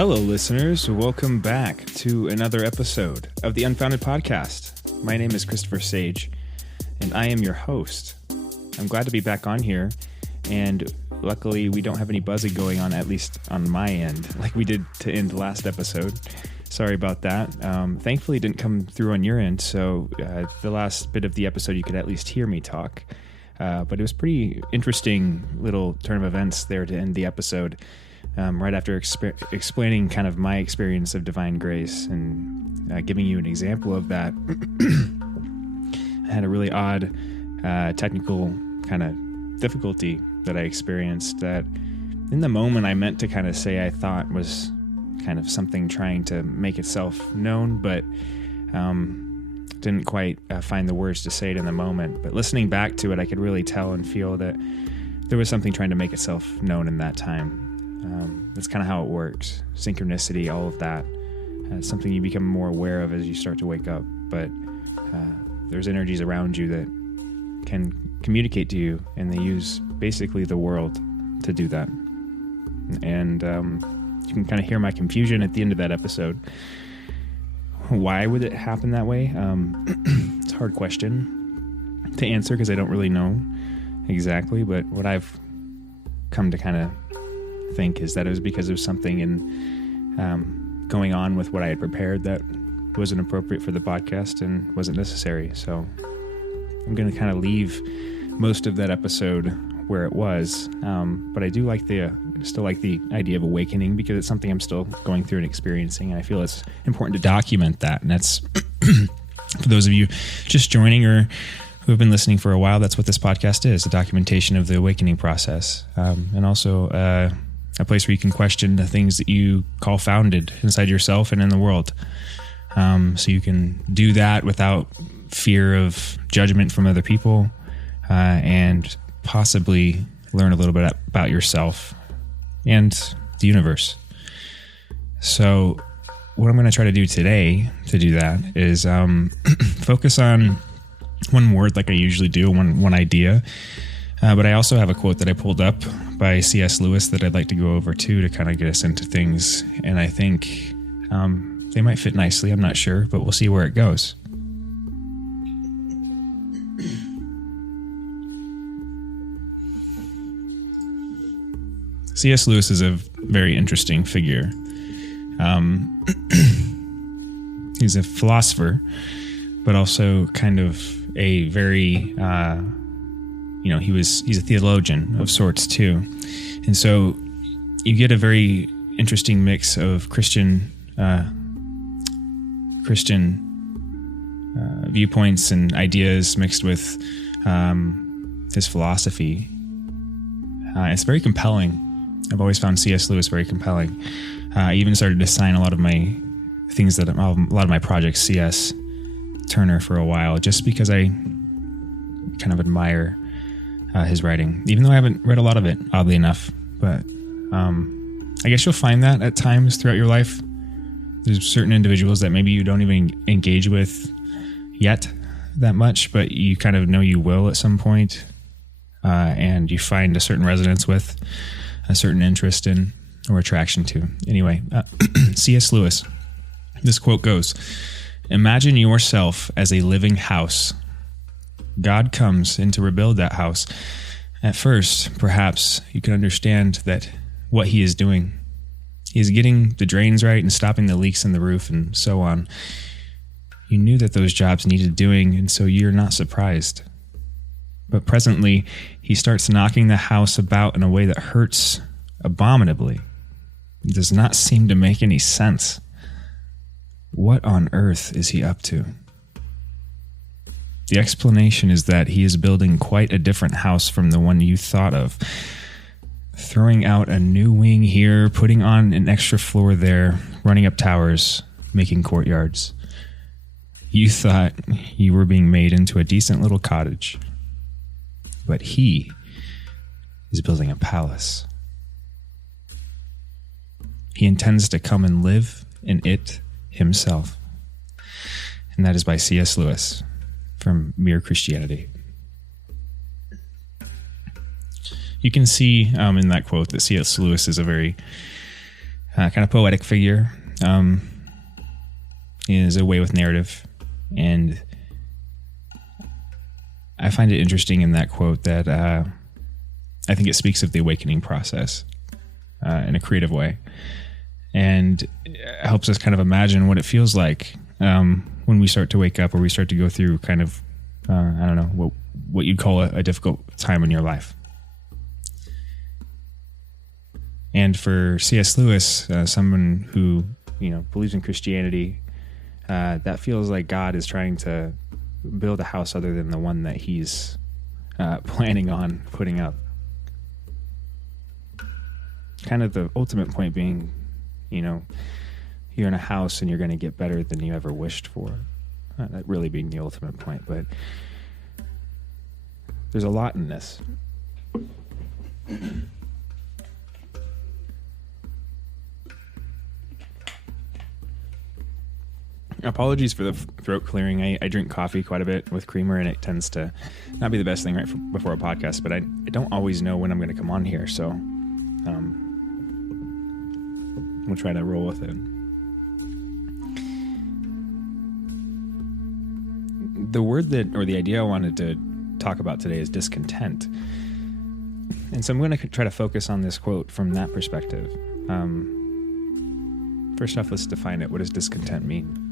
Hello, listeners. Welcome back to another episode of the Unfounded Podcast. My name is Christopher Sage, and I am your host. I'm glad to be back on here, and luckily we don't have any buzzing going on, at least on my end, like we did to end the last episode. Sorry about that. Thankfully, it didn't come through on your end, so the last bit of the episode you could at least hear me talk. But it was pretty interesting little turn of events there to end the episode. Right after explaining kind of my experience of divine grace and giving you an example of that, I had a really odd technical kind of difficulty that I experienced that in the moment I meant to kind of say I thought was kind of something trying to make itself known, but didn't quite find the words to say it in the moment. But listening back to it, I could really tell and feel that there was something trying to make itself known in that time. That's kind of how it works. Synchronicity, all of that. Something you become more aware of as you start to wake up. But there's energies around you that can communicate to you, and they use basically the world to do that. And you can kind of hear my confusion at the end of that episode. Why would it happen that way? It's a hard question to answer because I don't really know exactly. But what I've come to kind of think is that it was because of something going on with what I had prepared that wasn't appropriate for the podcast and wasn't necessary. So I'm going to kind of leave most of that episode where it was. But I do like still like the idea of awakening because it's something I'm still going through and experiencing. And I feel it's important to document that. And that's for those of you just joining or who have been listening for a while, that's what this podcast is, a documentation of the awakening process. And also a place where you can question the things that you call founded inside yourself and in the world. So you can do that without fear of judgment from other people and possibly learn a little bit about yourself and the universe. So what I'm going to try to do today to do that is focus on one word like I usually do, one idea. But I also have a quote that I pulled up by C.S. Lewis that I'd like to go over too to kind of get us into things. And I think they might fit nicely. I'm not sure, but we'll see where it goes. C.S. Lewis is a very interesting figure. He's a philosopher, but also kind of a very... he's a theologian of sorts too. And so you get a very interesting mix of Christian viewpoints and ideas mixed with his philosophy. It's very compelling. I've always found C.S. Lewis very compelling. I even started to assign a lot of my projects C.S. Turner for a while, just because I kind of admire his writing, even though I haven't read a lot of it, oddly enough. But I guess you'll find that at times throughout your life. There's certain individuals that maybe you don't even engage with yet that much, but you kind of know you will at some point, and you find a certain resonance with, a certain interest in, or attraction to. Anyway, C.S. Lewis, this quote goes, "Imagine yourself as a living house. God comes in to rebuild that house. At first, perhaps you can understand that what he is doing. He is getting the drains right and stopping the leaks in the roof and so on. You knew that those jobs needed doing, and so you're not surprised. But presently, he starts knocking the house about in a way that hurts abominably. It does not seem to make any sense. What on earth is he up to? The explanation is that he is building quite a different house from the one you thought of. Throwing out a new wing here, putting on an extra floor there, running up towers, making courtyards. You thought you were being made into a decent little cottage. But he is building a palace. He intends to come and live in it himself." And that is by C.S. Lewis from Mere Christianity. You can see in that quote that C.S. Lewis is a very kind of poetic figure. Is a way with narrative, and I find it interesting in that quote that I think it speaks of the awakening process in a creative way, and it helps us kind of imagine what it feels like when we start to wake up, or we start to go through kind of I don't know what you'd call a difficult time in your life. And for C.S. Lewis, someone who believes in Christianity, that feels like God is trying to build a house other than the one that he's planning on putting up. Kind of the ultimate point being, you're in a house and you're going to get better than you ever wished for. That really being the ultimate point, but there's a lot in this. Apologies for the throat clearing. I drink coffee quite a bit with creamer, and it tends to not be the best thing before a podcast, but I don't always know when I'm going to come on here, so we'll try to roll with it. The word or the idea I wanted to talk about today is discontent. And so I'm going to try to focus on this quote from that perspective. First off, let's define it. What does discontent mean?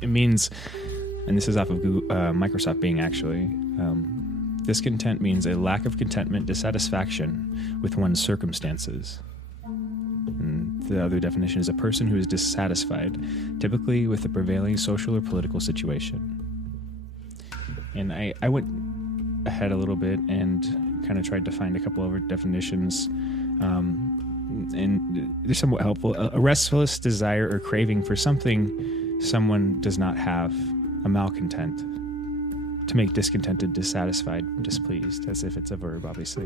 It means, and this is off of Microsoft Bing actually, discontent means a lack of contentment, dissatisfaction with one's circumstances. And the other definition is a person who is dissatisfied, typically with the prevailing social or political situation. And I went ahead a little bit and kind of tried to find a couple of definitions, and they're somewhat helpful. A restless desire or craving for something someone does not have, a malcontent. To make discontented, dissatisfied, displeased, as if it's a verb, obviously.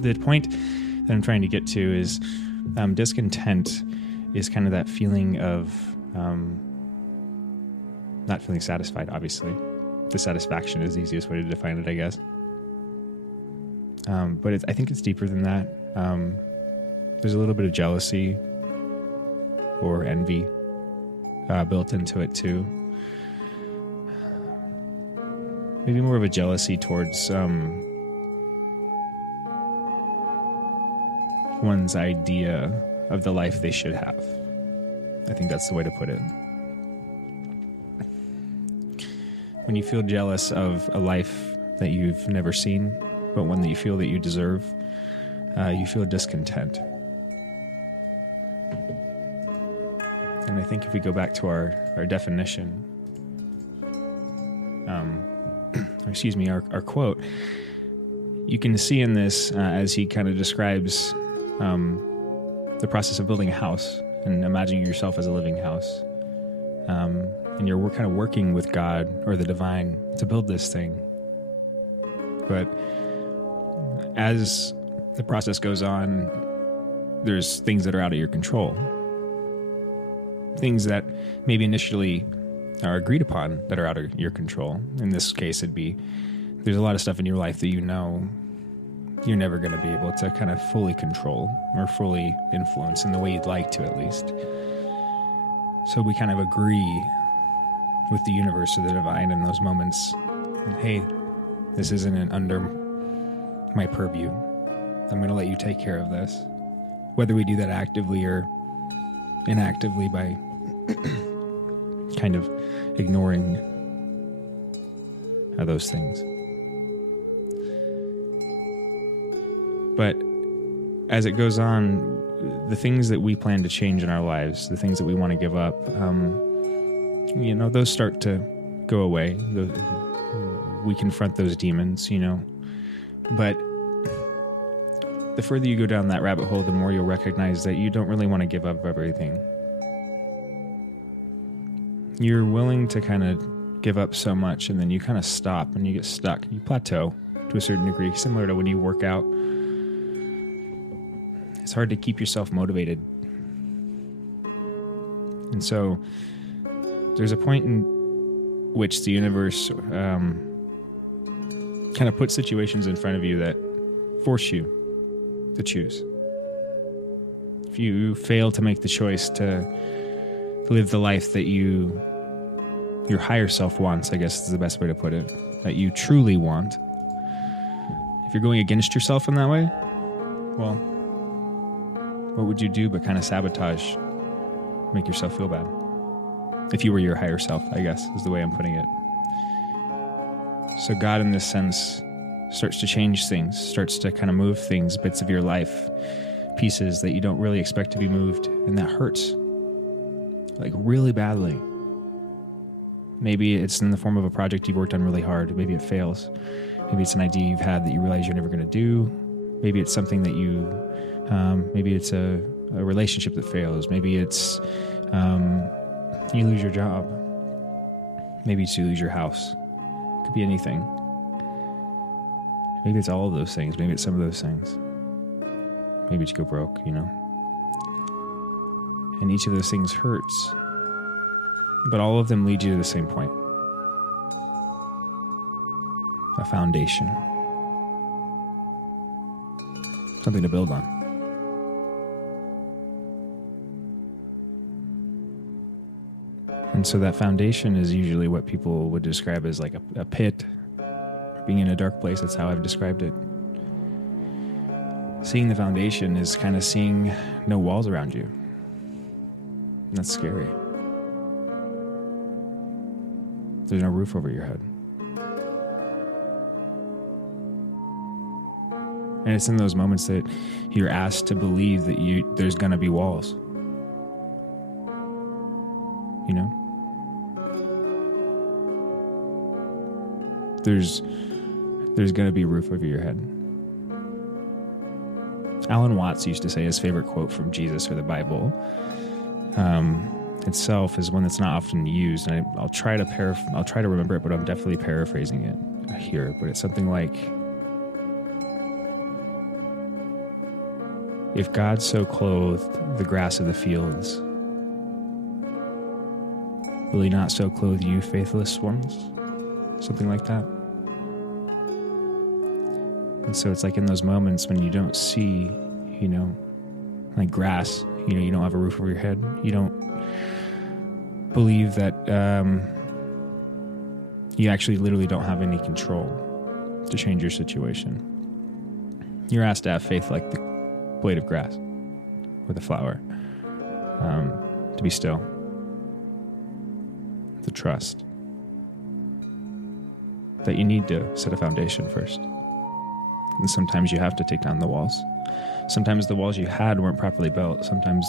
The point that I'm trying to get to is discontent is kind of that feeling of not feeling satisfied, obviously. Dissatisfaction is the easiest way to define it, I guess. But I think it's deeper than that. There's a little bit of jealousy or envy built into it too. Maybe more of a jealousy towards one's idea of the life they should have. I think that's the way to put it. When you feel jealous of a life that you've never seen, but one that you feel that you deserve, you feel discontent. And I think if we go back to our definition, our quote, you can see in this as he kind of describes the process of building a house and imagining yourself as a living house. And you're kind of working with God or the divine to build this thing. But as the process goes on, there's things that are out of your control. Things that maybe initially are agreed upon that are out of your control. In this case, there's a lot of stuff in your life that you're never going to be able to kind of fully control or fully influence in the way you'd like to, at least. So we kind of agree with the universe or the divine in those moments. And, hey, this isn't under my purview. I'm going to let you take care of this. Whether we do that actively or inactively by kind of ignoring those things. But as it goes on, the things that we plan to change in our lives, the things that we want to give up, those start to go away. We confront those demons, But the further you go down that rabbit hole, the more you'll recognize that you don't really want to give up everything. You're willing to kind of give up so much, and then you kind of stop and you get stuck. You plateau to a certain degree, similar to when you work out. It's hard to keep yourself motivated. And so there's a point in which the universe kind of puts situations in front of you that force you to choose. If you fail to make the choice to live the life that your higher self wants, I guess is the best way to put it, that you truly want, if you're going against yourself in that way, well, what would you do but kind of sabotage, make yourself feel bad? If you were your higher self, I guess, is the way I'm putting it. So God, in this sense, starts to change things, starts to kind of move things, bits of your life, pieces that you don't really expect to be moved, and that hurts, like really badly. Maybe it's in the form of a project you've worked on really hard. Maybe it fails. Maybe it's an idea you've had that you realize you're never going to do. Maybe it's something that maybe it's a relationship that fails. Maybe it's you lose your job. Maybe it's you lose your house. It could be anything. Maybe it's all of those things. Maybe it's some of those things. Maybe it's you go broke, And each of those things hurts. But all of them lead you to the same point. A foundation. Something to build on. And so that foundation is usually what people would describe as like a pit. Being in a dark place, that's how I've described it. Seeing the foundation is kind of seeing no walls around you. And that's scary. There's no roof over your head. And it's in those moments that you're asked to believe that there's going to be walls. There's going to be a roof over your head. Alan Watts used to say his favorite quote from Jesus or the Bible itself is one that's not often used, and I'll try to remember it, but I'm definitely paraphrasing it here. But it's something like, if God so clothed the grass of the fields, will he not so clothe you, faithless ones? Something like that. And so it's like in those moments when you don't see, like grass, you don't have a roof over your head. You don't believe that you actually literally don't have any control to change your situation. You're asked to have faith like the blade of grass or the flower, to be still, to trust that you need to set a foundation first. And sometimes you have to take down the walls. Sometimes the walls you had weren't properly built. Sometimes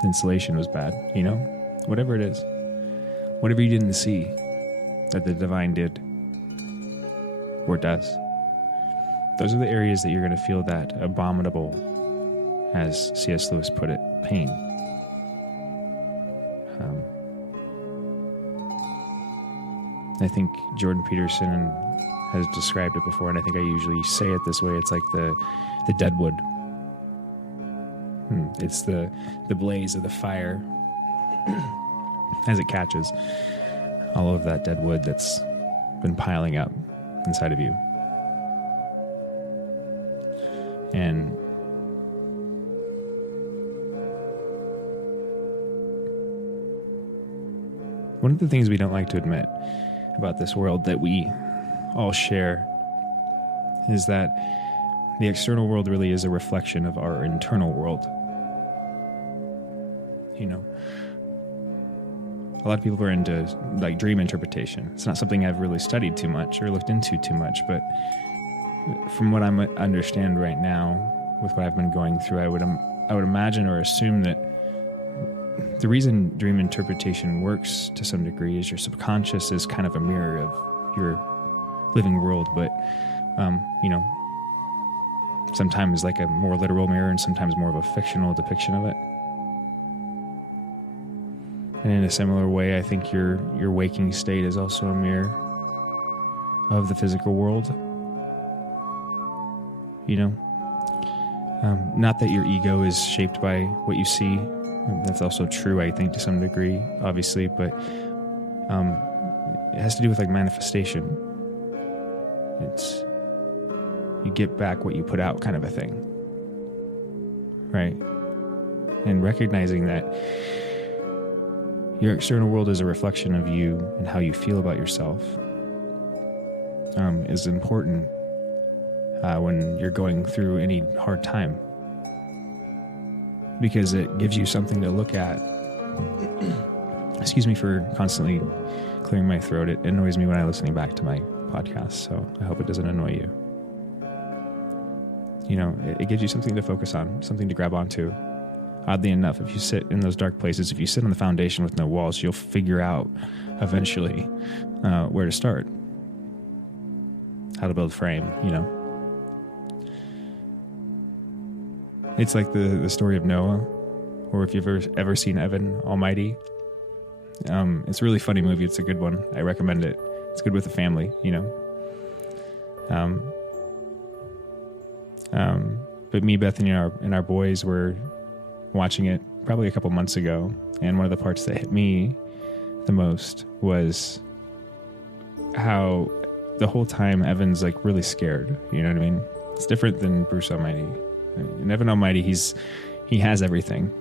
the insulation was bad, whatever it is. Whatever you didn't see that the divine did or does. Those are the areas that you're going to feel that abominable, as C.S. Lewis put it, pain. I think Jordan Peterson has described it before, and I think I usually say it this way. It's like the dead wood. It's the blaze of the fire as it catches all of that dead wood that's been piling up inside of you. And one of the things we don't like to admit about this world that we all share is that the external world really is a reflection of our internal world. A lot of people are into like dream interpretation. It's not something I've really studied too much or looked into too much, but from what I understand right now, with what I've been going through, I would imagine or assume that the reason dream interpretation works to some degree is your subconscious is kind of a mirror of your living world, but sometimes like a more literal mirror and sometimes more of a fictional depiction of it. And in a similar way, I think your waking state is also a mirror of the physical world. Not that your ego is shaped by what you see. That's also true, I think, to some degree, obviously, but it has to do with like manifestation. It's you get back what you put out kind of a thing. right? And recognizing that your external world is a reflection of you and how you feel about yourself is important when you're going through any hard time, because it gives you something to look at. Excuse me for constantly clearing my throat. It annoys me when I'm listening back to my podcast, so I hope it doesn't annoy you. You know, it gives you something to focus on, something to grab onto. Oddly enough, if you sit in those dark places, if you sit on the foundation with no walls, you'll figure out eventually where to start, how to build frame, you know. It's like the story of Noah, or if you've ever seen Evan Almighty. It's a really funny movie. It's a good one. I recommend it. It's good with the family, you know. But me, Bethany, and our boys were watching it probably a couple months ago, and one of the parts that hit me the most was how the whole time Evan's like really scared. You know what I mean? It's different than Bruce Almighty. In Evan Almighty, he has everything.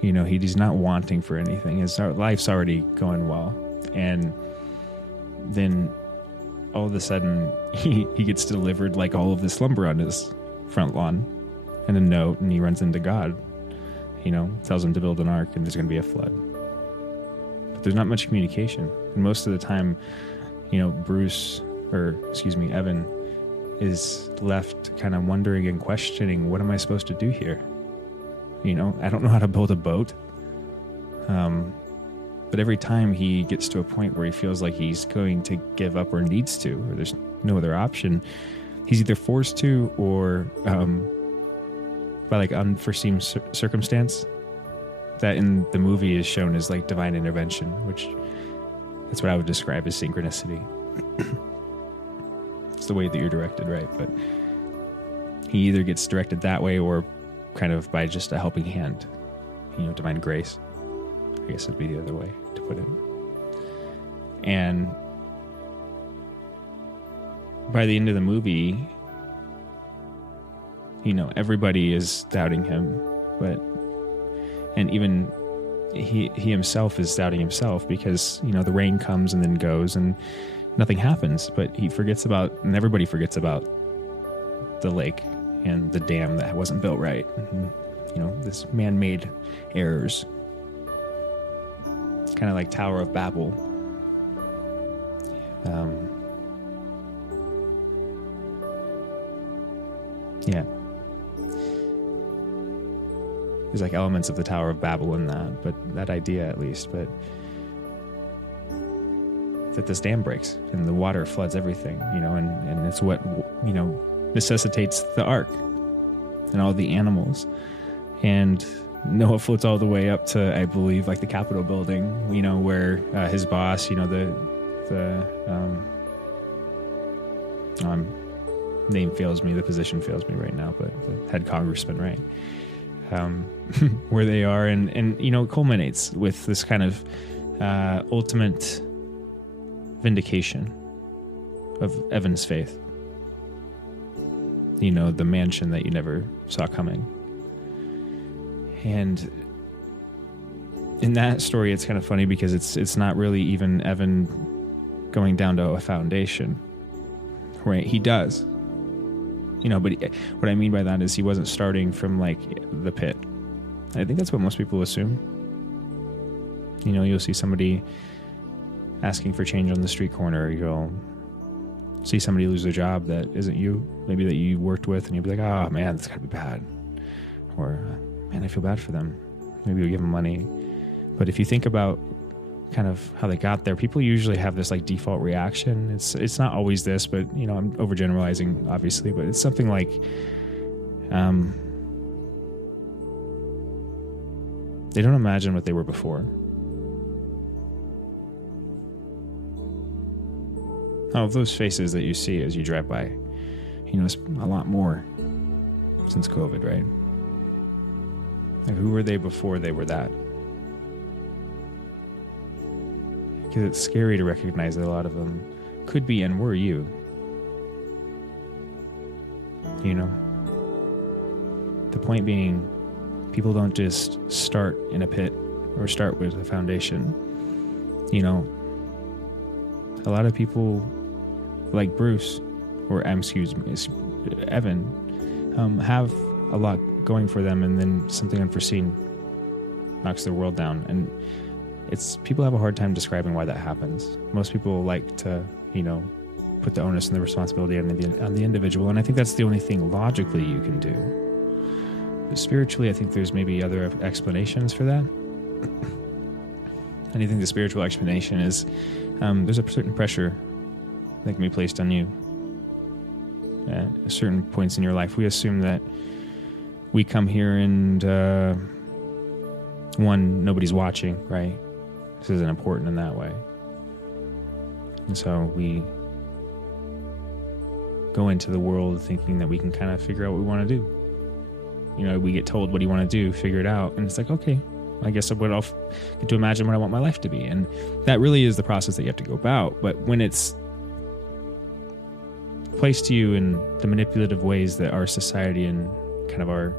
You know, he's not wanting for anything. His life's already going well, and then all of a sudden he gets delivered like all of this lumber on his front lawn and a note, and he runs into God, you know, tells him to build an ark and there's going to be a flood. But there's not much communication. And most of the time, you know, Evan is left kind of wondering and questioning, what am I supposed to do here? You know, I don't know how to build a boat. But every time he gets to a point where he feels like he's going to give up or needs to, or there's no other option, he's either forced to or by like unforeseen circumstance that in the movie is shown as like divine intervention, which that's what I would describe as synchronicity. It's the way that you're directed, right? But he either gets directed that way or kind of by just a helping hand, you know, divine grace. I guess it'd be the other way to put it. And by the end of the movie, you know, everybody is doubting him, and even he himself is doubting himself, because, you know, the rain comes and then goes and nothing happens, but and everybody forgets about the lake and the dam that wasn't built right. And, you know, this man-made errors. Kind of like Tower of Babel. Yeah. There's like elements of the Tower of Babel in that idea at least, but that this dam breaks and the water floods everything, you know, and it's what, you know, necessitates the ark and all the animals. And Noah floats all the way up to, I believe, like the Capitol building, you know, where his boss, you know, name fails me, the position fails me right now, but the head congressman, right? Where they are, and you know, it culminates with this kind of ultimate vindication of Evan's faith. You know, the mansion that you never saw coming. And in that story, it's kind of funny because it's not really even Evan going down to a foundation, right? He does, you know, but what I mean by that is he wasn't starting from like the pit. I think that's what most people assume. You know, you'll see somebody asking for change on the street corner. You'll see somebody lose their job that isn't you, maybe that you worked with, and you'll be like, oh man, that's gotta be bad. Or, man, I feel bad for them. Maybe you'll give them money. But if you think about kind of how they got there, people usually have this like default reaction. It's not always this, but you know, I'm overgeneralizing obviously, but it's something like they don't imagine what they were before. All of those faces that you see as you drive by, you know, it's a lot more since COVID, right? Like, who were they before they were that? Because it's scary to recognize that a lot of them could be and were you. You know? The point being, People don't just start in a pit or start with a foundation. You know, a lot of people like Bruce, or excuse me, Evan, have a lot going for them, and then something unforeseen knocks their world down. And people have a hard time describing why that happens. Most people like to, put the onus and the responsibility on the individual, and I think that's the only thing logically you can do. But spiritually, I think there's maybe other explanations for that. And I think the spiritual explanation is there's a certain pressure that can be placed on you at certain points in your life. We assume that we come here and nobody's watching, right? This isn't important in that way. And so we go into the world thinking that we can kind of figure out what we want to do. We get told, what do you want to do? Figure it out. And it's like, okay, I guess I'll get to imagine what I want my life to be. And that really is the process that you have to go about. But when it's placed to you in the manipulative ways that our society and kind of our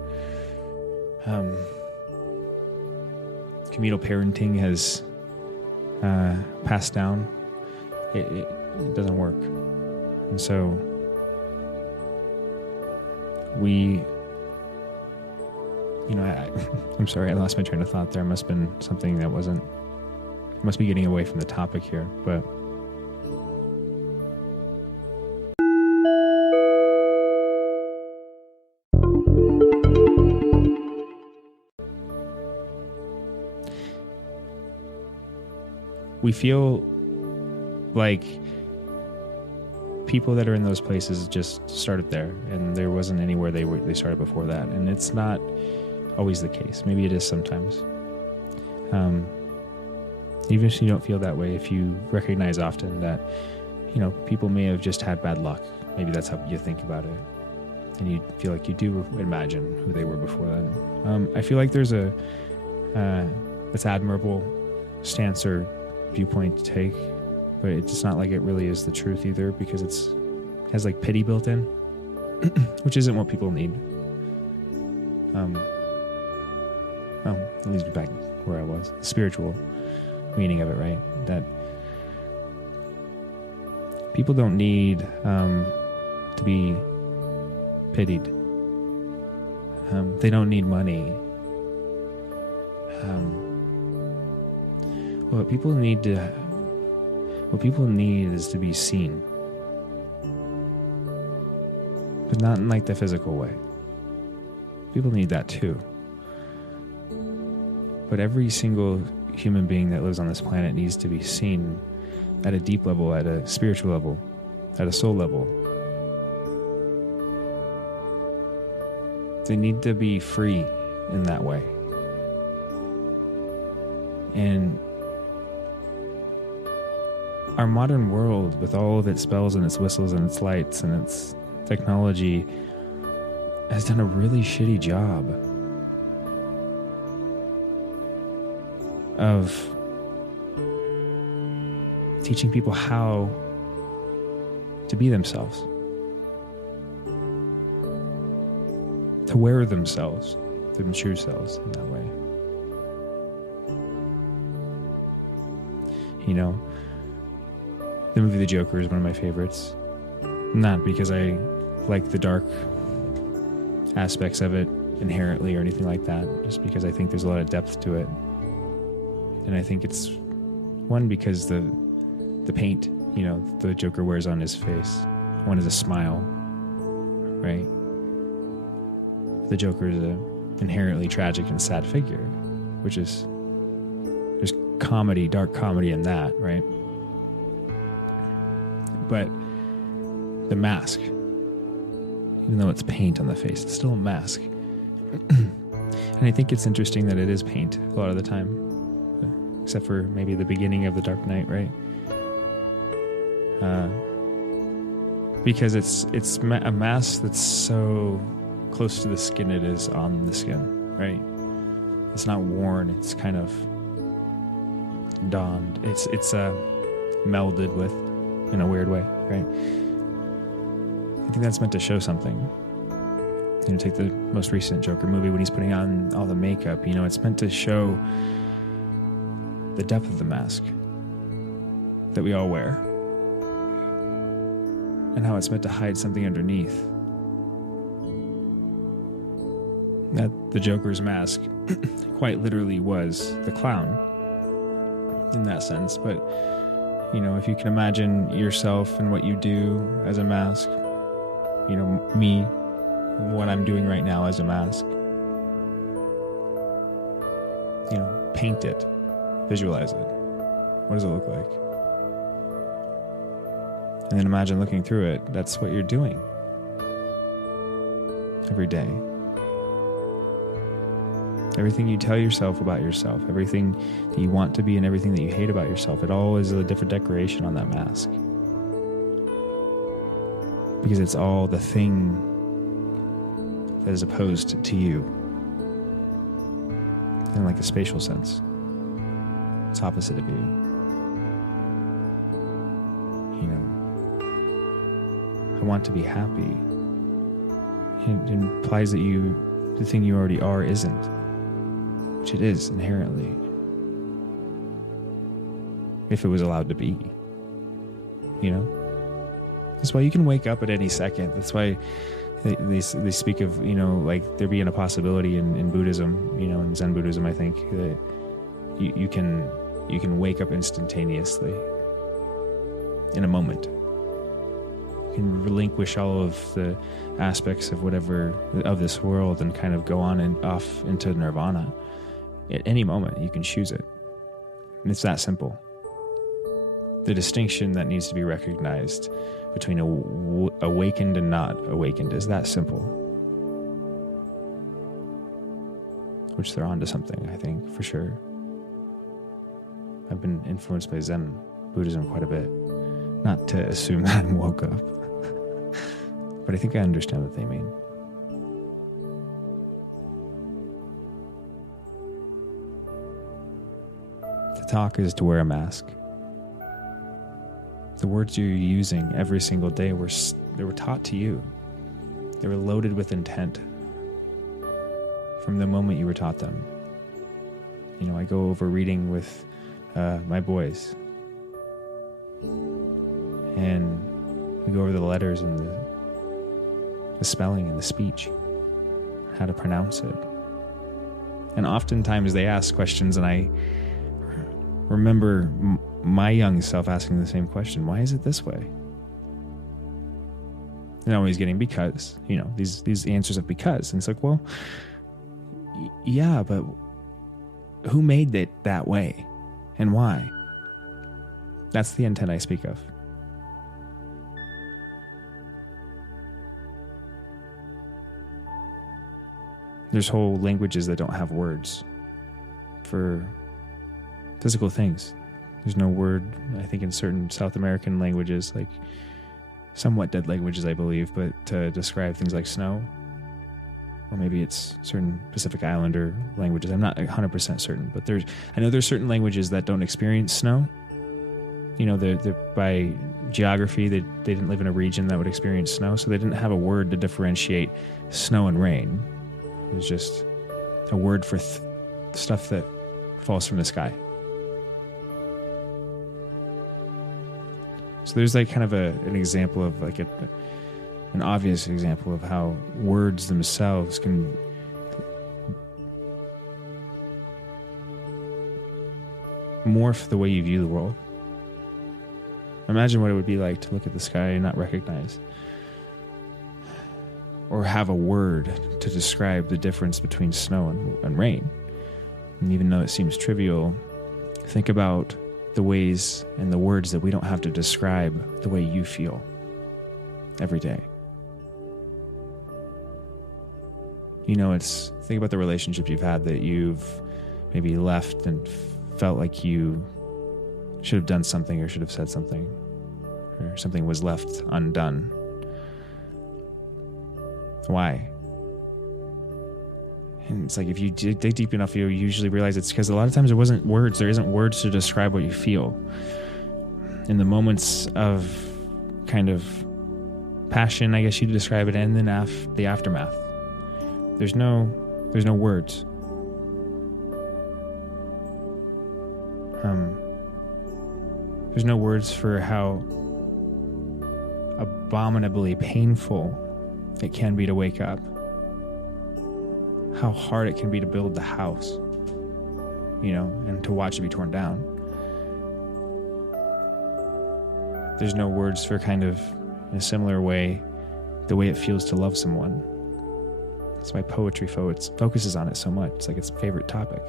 communal parenting has passed down, it doesn't work. And so I'm sorry, I lost my train of thought there. Must have been something that must be getting away from the topic here, but we feel like people that are in those places just started there, and there wasn't anywhere they started before that, and it's not always the case. Maybe it is sometimes. Even if you don't feel that way, if you recognize often that people may have just had bad luck, maybe that's how you think about it, and you feel like you do imagine who they were before then. I feel like there's this admirable stance or viewpoint to take, but it's not like it really is the truth either, because it has like pity built in, which isn't what people need. It leads me back where I was. The spiritual meaning of it, right? That people don't need to be pitied. They don't need money. What people need is to be seen, but not in like the physical way. People need that too. But every single human being that lives on this planet needs to be seen at a deep level, at a spiritual level, at a soul level. They need to be free in that way. And our modern world, with all of its bells and its whistles and its lights and its technology, has done a really shitty job of teaching people how to be themselves, to wear themselves, their true selves in that way. The movie The Joker is one of my favorites. Not because I like the dark aspects of it inherently or anything like that, just because I think there's a lot of depth to it. And I think it's one because the paint, the Joker wears on his face. One is a smile, right? The Joker is an inherently tragic and sad figure, which is, there's comedy, dark comedy in that, right? But the mask, even though it's paint on the face, it's still a mask. And I think it's interesting that it is paint a lot of the time, except for maybe the beginning of The Dark Knight, right? Because it's a mask that's so close to the skin it is on the skin, right? It's not worn, it's kind of donned. It's melded with in a weird way, right? I think that's meant to show something. Take the most recent Joker movie, when he's putting on all the makeup, it's meant to show the depth of the mask that we all wear, and how it's meant to hide something underneath. That the Joker's mask quite literally was the clown in that sense. But, if you can imagine yourself and what you do as a mask, me, what I'm doing right now as a mask, paint it, visualize it. What does it look like? And then imagine looking through it. That's what you're doing every day. Everything you tell yourself about yourself, everything that you want to be and everything that you hate about yourself, it all is a different decoration on that mask. Because it's all the thing that is opposed to you. In like a spatial sense. It's opposite of you. I want to be happy. It implies that the thing you already are isn't. Which it is inherently. If it was allowed to be. That's why you can wake up at any second. That's why they speak of, like there being a possibility in Buddhism, in Zen Buddhism, I think, that you can wake up instantaneously in a moment. You can relinquish all of the aspects of whatever of this world and kind of go on and off into nirvana. At any moment, you can choose it. And it's that simple. The distinction that needs to be recognized between awakened and not awakened is that simple. Which they're onto something, I think, for sure. I've been influenced by Zen Buddhism quite a bit. Not to assume that I woke up. But I think I understand what they mean. To talk is to wear a mask. The words you're using every single day were taught to you. They were loaded with intent from the moment you were taught them. I go over reading with my boys, and we go over the letters and the spelling and the speech, how to pronounce it. And oftentimes they ask questions, and I remember my young self asking the same question: why is it this way? And always getting because, these answers of because. And it's like, well, yeah, but who made it that way and why? That's the intent I speak of. There's whole languages that don't have words for physical things. There's no word, I think, in certain South American languages, like somewhat dead languages, I believe, but to describe things like snow, or maybe it's certain Pacific Islander languages. I'm not 100% certain, but I know there's certain languages that don't experience snow. They're by geography, they didn't live in a region that would experience snow, so they didn't have a word to differentiate snow and rain. It was just a word for stuff that falls from the sky. So there's like kind of an example of like an obvious example of how words themselves can morph the way you view the world. Imagine what it would be like to look at the sky and not recognize, or have a word to describe the difference between snow and rain. And even though it seems trivial, think about the ways and the words that we don't have to describe the way you feel every day. Think about the relationships you've had that you've maybe left and felt like you should have done something or should have said something, or something was left undone. Why? And it's like, if you dig deep enough, you'll usually realize it's because a lot of times there isn't words to describe what you feel. In the moments of kind of passion, I guess you'd describe it, and then the aftermath. There's no words. There's no words for how abominably painful it can be to wake up. How hard it can be to build the house, and to watch it be torn down. There's no words for kind of, in a similar way, the way it feels to love someone. That's why poetry focuses on it so much. It's like its favorite topic.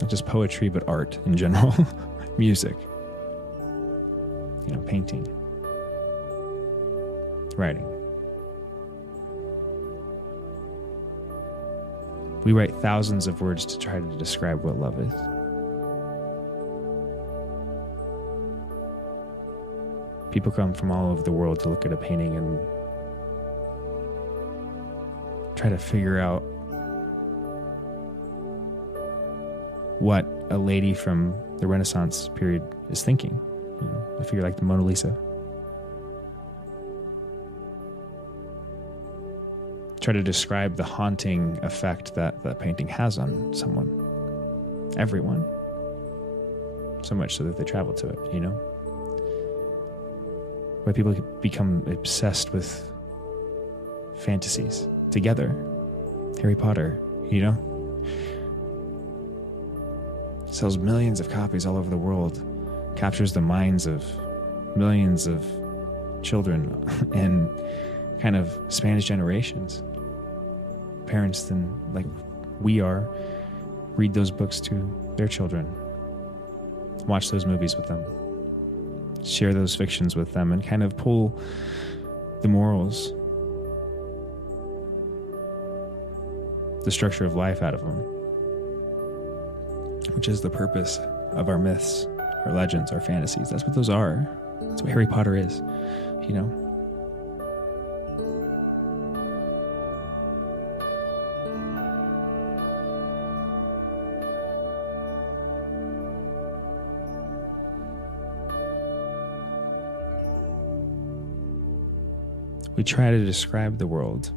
Not just poetry, but art in general. Music. Painting. Writing. We write thousands of words to try to describe what love is. People come from all over the world to look at a painting and try to figure out what a lady from the Renaissance period is thinking. A figure like the Mona Lisa. Try to describe the haunting effect that that painting has on someone. Everyone. So much so that they travel to it, Why people become obsessed with fantasies together. Harry Potter, Sells millions of copies all over the world. Captures the minds of millions of children and kind of spans generations. Parents then, like we are, read those books to their children. Watch those movies with them. Share those fictions with them and kind of pull the morals, the structure of life out of them, which is the purpose of our myths, our legends, our fantasies. That's what those are. That's what Harry Potter is, We try to describe the world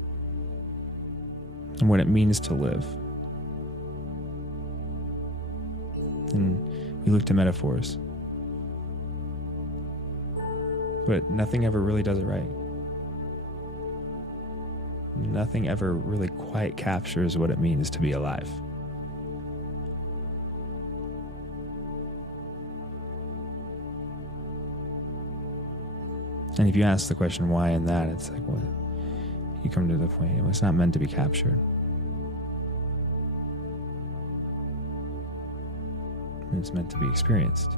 and what it means to live. And we look to metaphors. But nothing ever really does it right. Nothing ever really quite captures what it means to be alive. And if you ask the question why in that, it's like, what? You come to the point, it's not meant to be captured. It's meant to be experienced,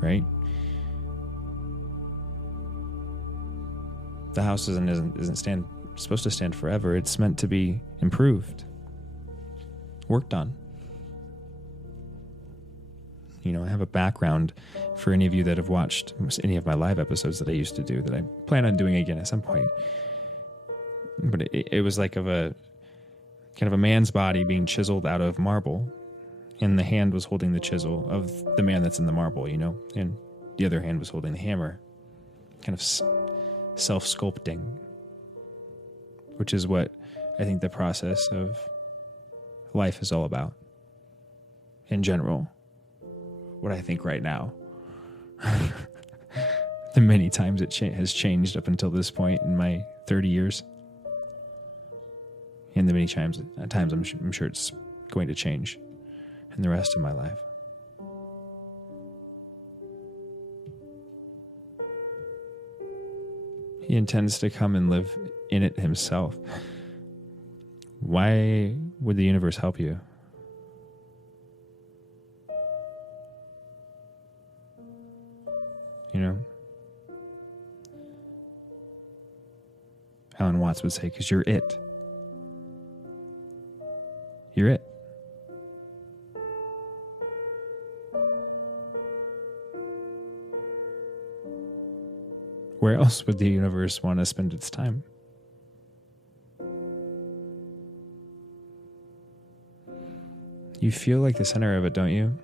right? The house isn't supposed to stand forever. It's meant to be improved, worked on. I have a background for any of you that have watched any of my live episodes that I used to do that I plan on doing again at some point. But it was like of a kind of a man's body being chiseled out of marble, and the hand was holding the chisel of the man that's in the marble, and the other hand was holding the hammer, kind of self-sculpting, which is what I think the process of life is all about in general. What I think right now. The many times it has changed up until this point in my 30 years. And the many times I'm sure it's going to change in the rest of my life. He intends to come and live in it himself. Why would the universe help you? Alan Watts would say, because you're it. You're it. Where else would the universe want to spend its time? You feel like the center of it, don't you?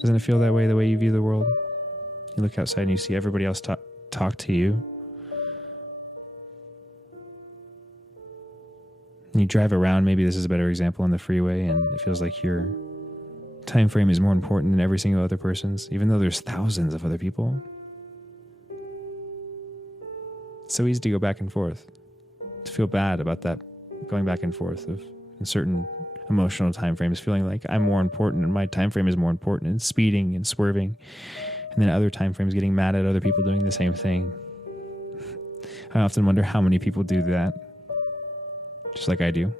Doesn't it feel that way, the way you view the world? You look outside and you see everybody else talk to you. You drive around, maybe this is a better example, on the freeway, and it feels like your time frame is more important than every single other person's, even though there's thousands of other people. It's so easy to go back and forth, to feel bad about that going back and forth of in certain emotional time frames, feeling like I'm more important and my time frame is more important, and speeding and swerving, and then other time frames getting mad at other people doing the same thing. I often wonder how many people do that, just like I do.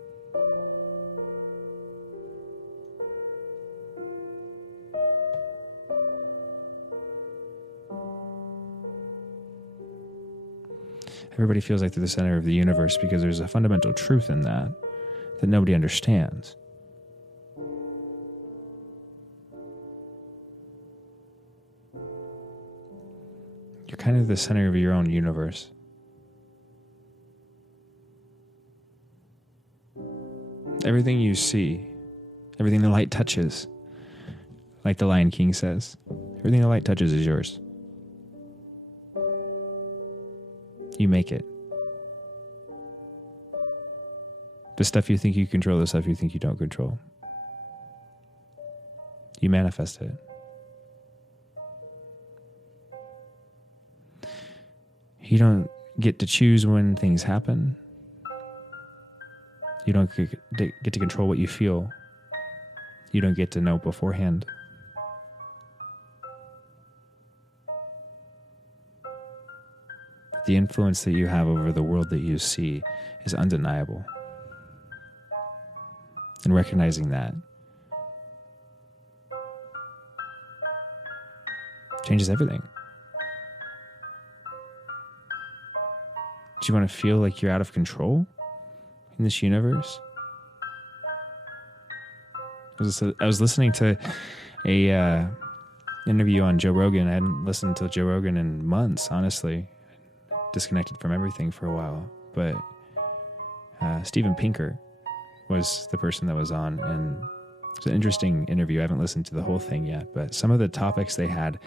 Everybody feels like they're the center of the universe because there's a fundamental truth in that nobody understands. You're kind of the center of your own universe. Everything you see, everything the light touches, like the Lion King says, everything the light touches is yours. You make it. The stuff you think you control, the stuff you think you don't control. You manifest it. You don't get to choose when things happen. You don't get to control what you feel. You don't get to know beforehand. The influence that you have over the world that you see is undeniable. And recognizing that changes everything. Do you want to feel like you're out of control in this universe? I was listening to a interview on Joe Rogan. I hadn't listened to Joe Rogan in months, honestly. Disconnected from everything for a while. But Steven Pinker was the person that was on, and it was an interesting interview. I haven't listened to the whole thing yet, but some of the topics they had,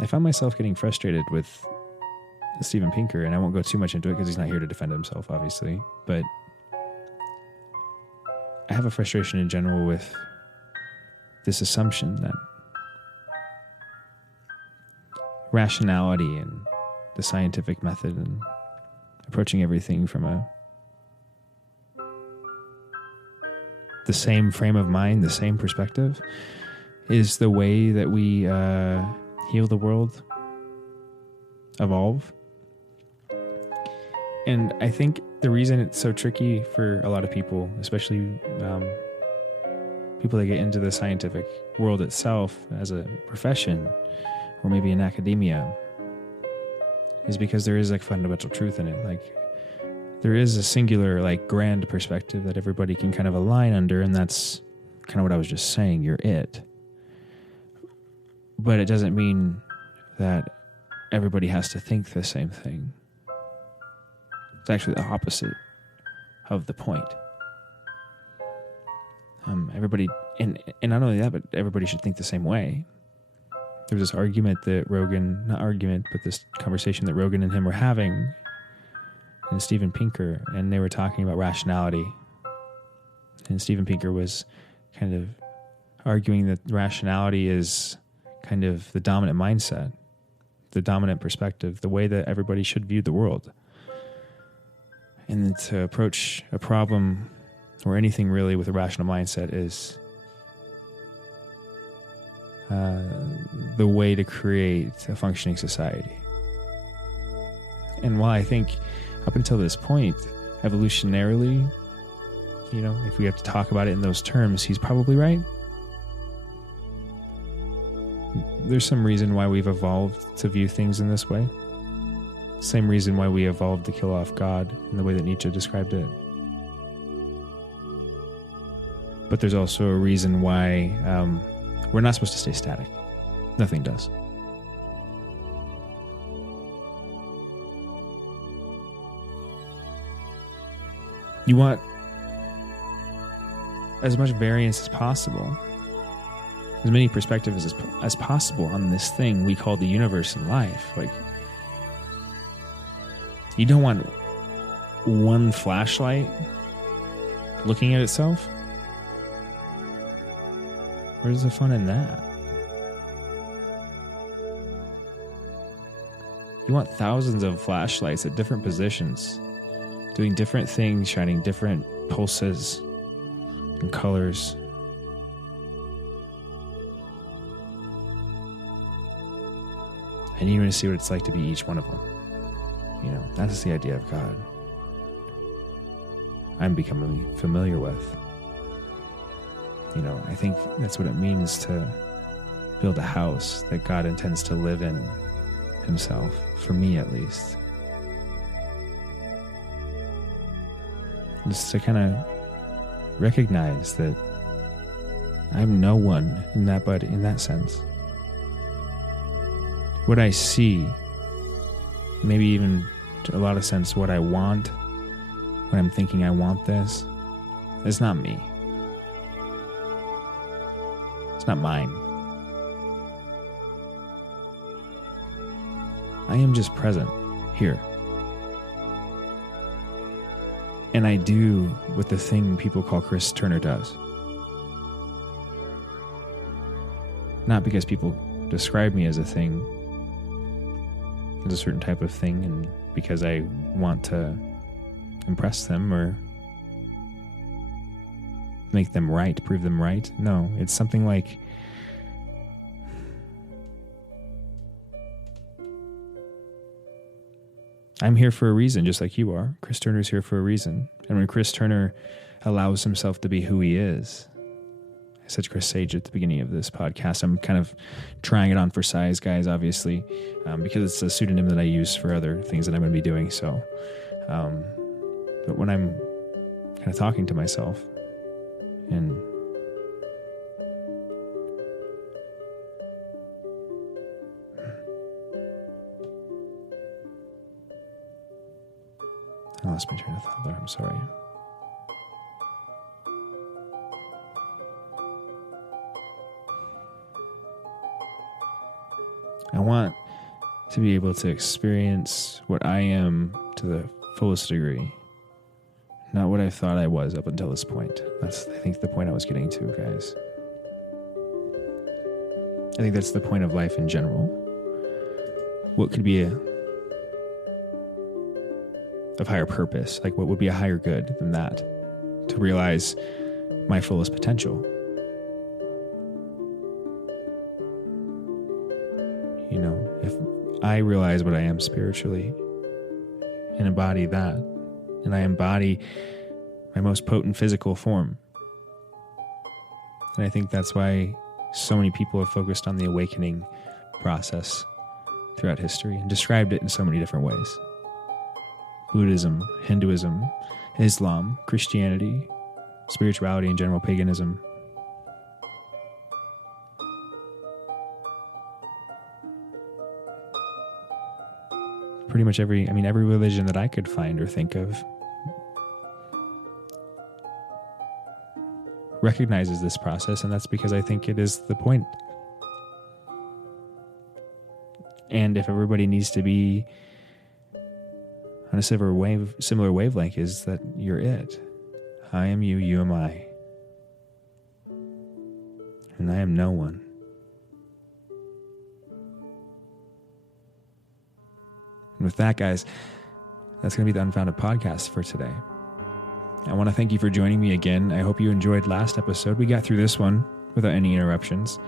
I found myself getting frustrated with Steven Pinker, and I won't go too much into it because he's not here to defend himself, obviously, but I have a frustration in general with this assumption that rationality and the scientific method and approaching everything from the same frame of mind, the same perspective, is the way that we heal the world, evolve. And I think the reason it's so tricky for a lot of people, especially people that get into the scientific world itself as a profession, or maybe in academia, is because there is like fundamental truth in it. Like there is a singular, like grand perspective that everybody can kind of align under, and that's kind of what I was just saying. You're it. But it doesn't mean that everybody has to think the same thing. It's actually the opposite of the point. Everybody, and not only that, but everybody should think the same way. There was this argument that this conversation that Rogan and him were having, and Steven Pinker, and they were talking about rationality. And Steven Pinker was kind of arguing that rationality is kind of the dominant mindset, the dominant perspective, the way that everybody should view the world. And to approach a problem or anything really with a rational mindset is the way to create a functioning society. And while I think up until this point, evolutionarily, if we have to talk about it in those terms, he's probably right. There's some reason why we've evolved to view things in this way. Same reason why we evolved to kill off God in the way that Nietzsche described it. But there's also a reason why we're not supposed to stay static. Nothing does. You want as much variance as possible, as many perspectives as possible on this thing we call the universe and life. Like, you don't want one flashlight looking at itself? Where's the fun in that? You want thousands of flashlights at different positions, doing different things, shining different pulses and colors. And you want to see what it's like to be each one of them. You know, that's the idea of God. I'm becoming familiar with. You know, I think that's what it means to build a house that God intends to live in himself, for me at least. Just to kind of recognize that I'm no one in that sense. What I see, maybe even to a lot of sense what I want, when I'm thinking I want this, it's not me. It's not mine. I am just present here. And I do what the thing people call Chris Turner does. Not because people describe me as a thing, as a certain type of thing, and because I want to impress them or make them right, prove them right. No, it's something like I'm here for a reason, just like you are. Chris Turner's here for a reason. And when Chris Turner allows himself to be who he is, I said Chris Sage at the beginning of this podcast. I'm kind of trying it on for size, guys, obviously, because it's a pseudonym that I use for other things that I'm going to be doing. So, but when I'm kind of talking to myself and I lost my train of thought there. I'm sorry. I want to be able to experience what I am to the fullest degree, not what I thought I was up until this point. That's, I think, the point I was getting to, guys. I think that's the point of life in general. What could be of higher purpose? Like, what would be a higher good than that? To realize my fullest potential. You know, if I realize what I am spiritually and embody that, and I embody my most potent physical form. And I think that's why so many people have focused on the awakening process throughout history and described it in so many different ways. Buddhism, Hinduism, Islam, Christianity, spirituality, and general paganism. Pretty much every religion that I could find or think of recognizes this process, and that's because I think it is the point. And if everybody needs to be on a similar wavelength, is that you're it. I am you, you am I. And I am no one. And with that, guys, that's going to be the Unfounded Podcast for today. I want to thank you for joining me again. I hope you enjoyed last episode. We got through this one without any interruptions.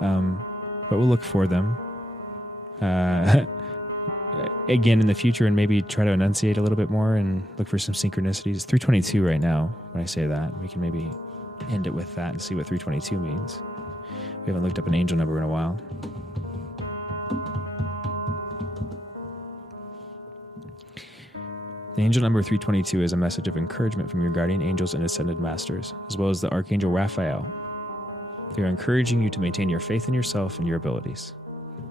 But we'll look for them again in the future and maybe try to enunciate a little bit more and look for some synchronicities. 322 right now, when I say that. We can maybe end it with that and see what 322 means. We haven't looked up an angel number in a while. The angel number 322 is a message of encouragement from your guardian angels and ascended masters, as well as the archangel Raphael. They are encouraging you to maintain your faith in yourself and your abilities.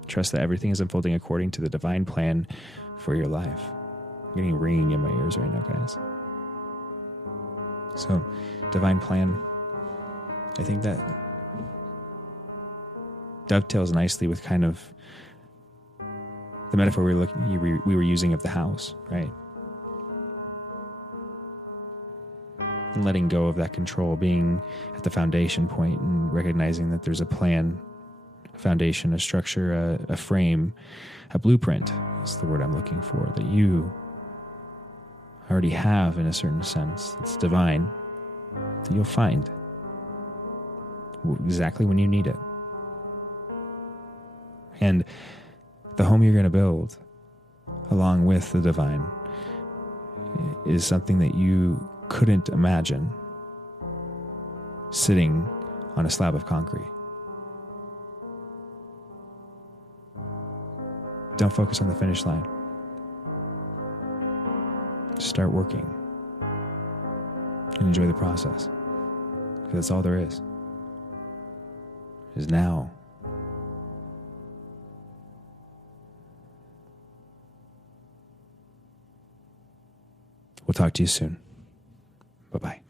Trust that everything is unfolding according to the divine plan for your life. I'm getting ringing in my ears right now, guys. So, divine plan, I think that dovetails nicely with kind of the metaphor we were using of the house, right? and letting go of that control, being at the foundation point and recognizing that there's a plan, a foundation, a structure, a frame, a blueprint is the word I'm looking for, that you already have in a certain sense. It's divine, that you'll find exactly when you need it. And the home you're going to build along with the divine is something that you couldn't imagine sitting on a slab of concrete. Don't focus on the finish line. Just start working and enjoy the process, because that's all there is now. We'll talk to you soon. Bye-bye.